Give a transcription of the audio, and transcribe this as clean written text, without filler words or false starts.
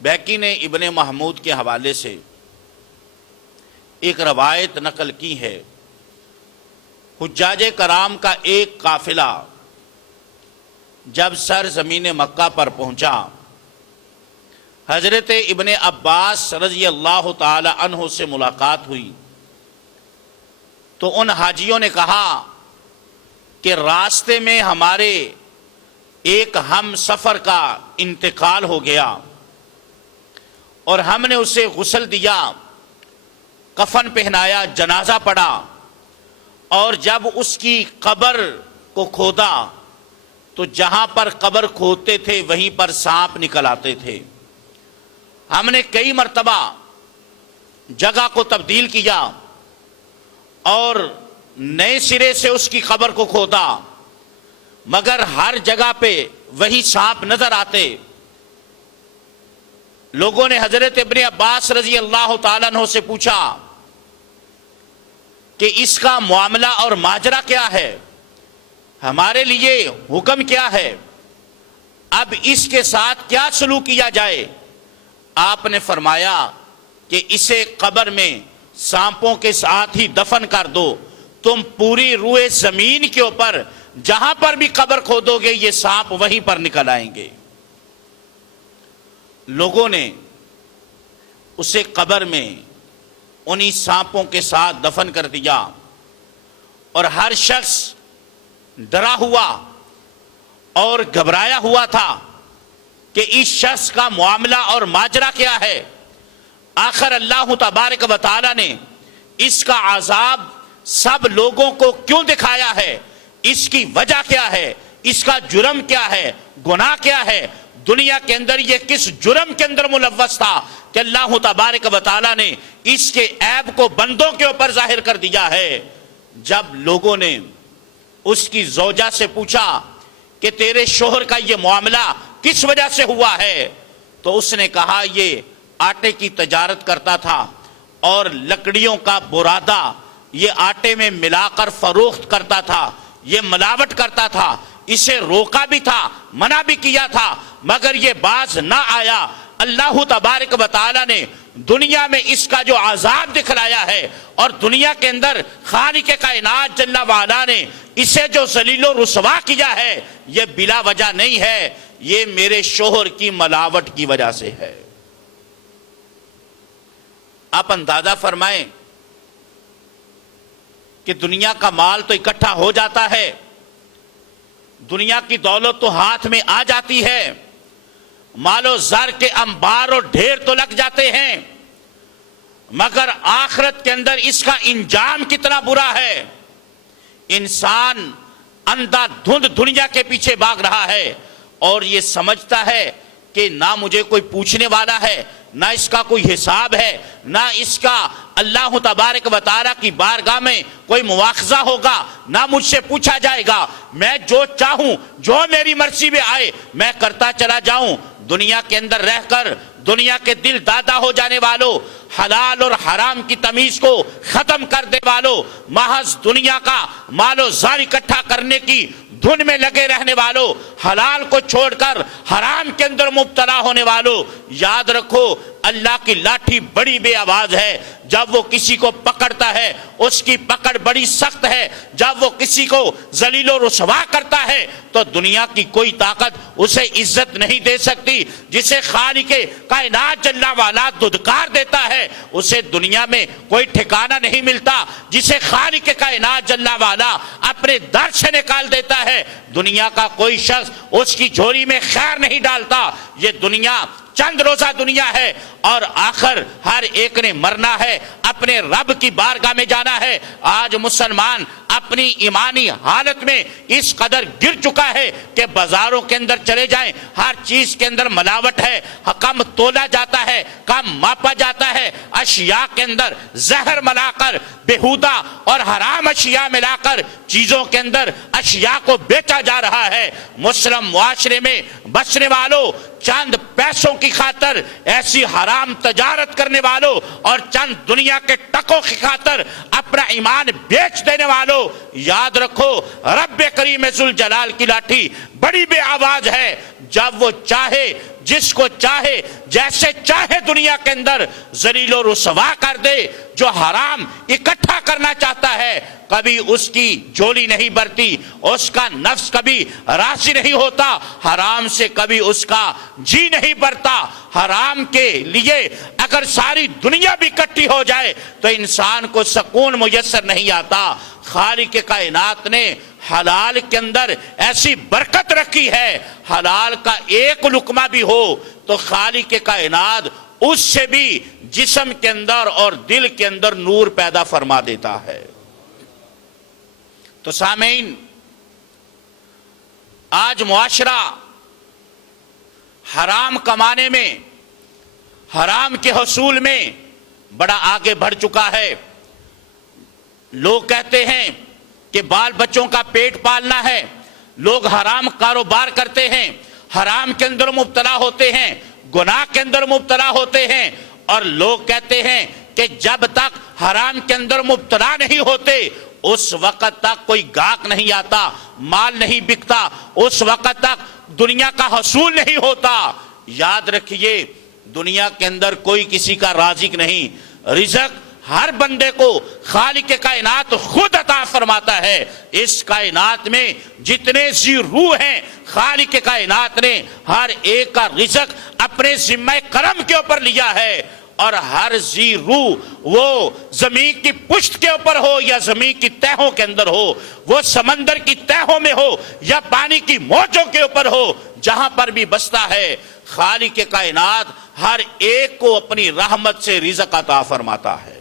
بیکی نے ابن محمود کے حوالے سے ایک روایت نقل کی ہے۔ حجاج کرام کا ایک قافلہ جب سرزمین مکہ پر پہنچا، حضرت ابن عباس رضی اللہ تعالی عنہ سے ملاقات ہوئی تو ان حاجیوں نے کہا کہ راستے میں ہمارے ایک ہم سفر کا انتقال ہو گیا اور ہم نے اسے غسل دیا، کفن پہنایا، جنازہ پڑھا، اور جب اس کی قبر کو کھودا تو جہاں پر قبر کھودتے تھے وہیں پر سانپ نکل آتے تھے۔ ہم نے کئی مرتبہ جگہ کو تبدیل کیا اور نئے سرے سے اس کی قبر کو کھودا، مگر ہر جگہ پہ وہی سانپ نظر آتے۔ لوگوں نے حضرت ابن عباس رضی اللہ تعالیٰ عنہ سے پوچھا کہ اس کا معاملہ اور ماجرا کیا ہے، ہمارے لیے حکم کیا ہے، اب اس کے ساتھ کیا سلوک کیا جائے؟ آپ نے فرمایا کہ اسے قبر میں سانپوں کے ساتھ ہی دفن کر دو، تم پوری روئے زمین کے اوپر جہاں پر بھی قبر کھودو گے یہ سانپ وہیں پر نکل آئیں گے۔ لوگوں نے اسے قبر میں انہی سانپوں کے ساتھ دفن کر دیا اور ہر شخص ڈرا ہوا اور گھبرایا ہوا تھا کہ اس شخص کا معاملہ اور ماجرا کیا ہے۔ آخر اللہ تبارک و تعالی نے اس کا عذاب سب لوگوں کو کیوں دکھایا ہے، اس کی وجہ کیا ہے، اس کا جرم کیا ہے، گناہ کیا ہے، دنیا کے اندر یہ کس جرم کے اندر ملوث تھا کہ اللہ تبارک و تعالی نے اس کے عیب کو بندوں کے اوپر ظاہر کر دیا ہے۔ جب لوگوں نے اس کی زوجہ سے پوچھا کہ تیرے شوہر کا یہ معاملہ کس وجہ سے ہوا ہے، تو اس نے کہا یہ آٹے کی تجارت کرتا تھا اور لکڑیوں کا برادہ یہ آٹے میں ملا کر فروخت کرتا تھا، یہ ملاوٹ کرتا تھا، اسے روکا بھی تھا، منع بھی کیا تھا، مگر یہ باز نہ آیا۔ اللہ تبارک و تعالی نے دنیا میں اس کا جو عذاب دکھلایا ہے اور دنیا کے اندر خالق کائنات جل وعلا نے اسے جو ذلیل و رسوا کیا ہے یہ بلا وجہ نہیں ہے، یہ میرے شوہر کی ملاوٹ کی وجہ سے ہے۔ آپ اندازہ فرمائیں کہ دنیا کا مال تو اکٹھا ہو جاتا ہے، دنیا کی دولت تو ہاتھ میں آ جاتی ہے، مال و زر کے انبار اور ڈھیر تو لگ جاتے ہیں، مگر آخرت کے اندر اس کا انجام کتنا برا ہے۔ انسان اندھا دھند دنیا کے پیچھے بھاگ رہا ہے اور یہ سمجھتا ہے کہ نہ مجھے کوئی پوچھنے والا ہے، نہ اس کا کوئی حساب ہے، نہ اس کا اللہ تبارک و تعالیٰ کی بارگاہ میں کوئی مواخذہ ہوگا، نہ مجھ سے پوچھا جائے گا، میں جو چاہوں جو میری مرضی میں آئے میں کرتا چلا جاؤں۔ دنیا کے اندر رہ کر دنیا کے دل دادا ہو جانے والوں، حلال اور حرام کی تمیز کو ختم کر دے والوں، محض دنیا کا مال و زر اکٹھا کرنے کی دھن میں لگے رہنے والوں، حلال کو چھوڑ کر حرام کے اندر مبتلا ہونے والوں، یاد رکھو اللہ کی لاٹھی بڑی بے آواز ہے، جب وہ کسی کو پکڑتا ہے اس کی پکڑ بڑی سخت ہے، جب وہ کسی کو ذلیل و رسوا کرتا ہے تو دنیا کی کوئی طاقت اسے عزت نہیں دے سکتی۔ جسے خالق کائنات جل وعلا دھتکار دیتا ہے اسے دنیا میں کوئی ٹھکانہ نہیں ملتا، جسے خالق کائنات جل وعلا اپنے در سے نکال دیتا ہے دنیا کا کوئی شخص اس کی جھولی میں خیر نہیں ڈالتا۔ یہ دنیا چند روزہ دنیا ہے اور آخر ہر ایک نے مرنا ہے، اپنے رب کی بارگاہ میں جانا ہے۔ آج مسلمان اپنی ایمانی حالت میں اس قدر گر چکا ہے کہ بازاروں کے اندر چلے جائیں ہر چیز کے اندر ملاوٹ ہے، کم تولا جاتا ہے، کم ماپا جاتا ہے، اشیاء کے اندر زہر ملا کر بےہودہ اور حرام اشیاء ملا کر چیزوں کے اندر اشیاء کو بیچا جا رہا ہے۔ مسلم معاشرے میں بسنے والوں، چند پیسوں کی خاطر ایسی حرام تجارت کرنے والوں اور چند دنیا کے ٹکوں کی خاطر اپنا ایمان بیچ دینے والوں، یاد رکھو رب کریم ذوالجلال کی لاٹھی بڑی بے آواز ہے، جب وہ چاہے جس کو چاہے جیسے چاہے دنیا کے اندر ذلیل و رسوا کر دے. جو حرام اکٹھا کرنا چاہتا ہے کبھی اس کی جولی نہیں بھرتی, اس کا نفس کبھی راضی نہیں ہوتا, حرام سے کبھی اس کا جی نہیں بھرتا. حرام کے لیے اگر ساری دنیا بھی اکٹھی ہو جائے تو انسان کو سکون میسر نہیں آتا. خالق کائنات نے حلال کے اندر ایسی برکت رکھی ہے, حلال کا ایک لقمہ بھی ہو تو خالق کائنات اس سے بھی جسم کے اندر اور دل کے اندر نور پیدا فرما دیتا ہے. تو سامعین, آج معاشرہ حرام کمانے میں, حرام کے حصول میں بڑا آگے بڑھ چکا ہے. لوگ کہتے ہیں کہ بال بچوں کا پیٹ پالنا ہے, لوگ حرام کاروبار کرتے ہیں, حرام کے اندر مبتلا ہوتے ہیں, گناہ کے اندر مبتلا ہوتے ہیں, اور لوگ کہتے ہیں کہ جب تک حرام کے اندر مبتلا نہیں ہوتے اس وقت تک کوئی گاہک نہیں آتا, مال نہیں بکتا, اس وقت تک دنیا کا حصول نہیں ہوتا. یاد رکھیے دنیا کے اندر کوئی کسی کا رازق نہیں, رزق ہر بندے کو خالق کائنات خود عطا فرماتا ہے. اس کائنات میں جتنے ذی روح ہیں خالق کائنات نے ہر ایک کا رزق اپنے ذمہ کرم کے اوپر لیا ہے, اور ہر ذی روح وہ زمین کی پشت کے اوپر ہو یا زمین کی تہوں کے اندر ہو, وہ سمندر کی تہوں میں ہو یا پانی کی موجوں کے اوپر ہو, جہاں پر بھی بستا ہے خالق کائنات ہر ایک کو اپنی رحمت سے رزق عطا فرماتا ہے.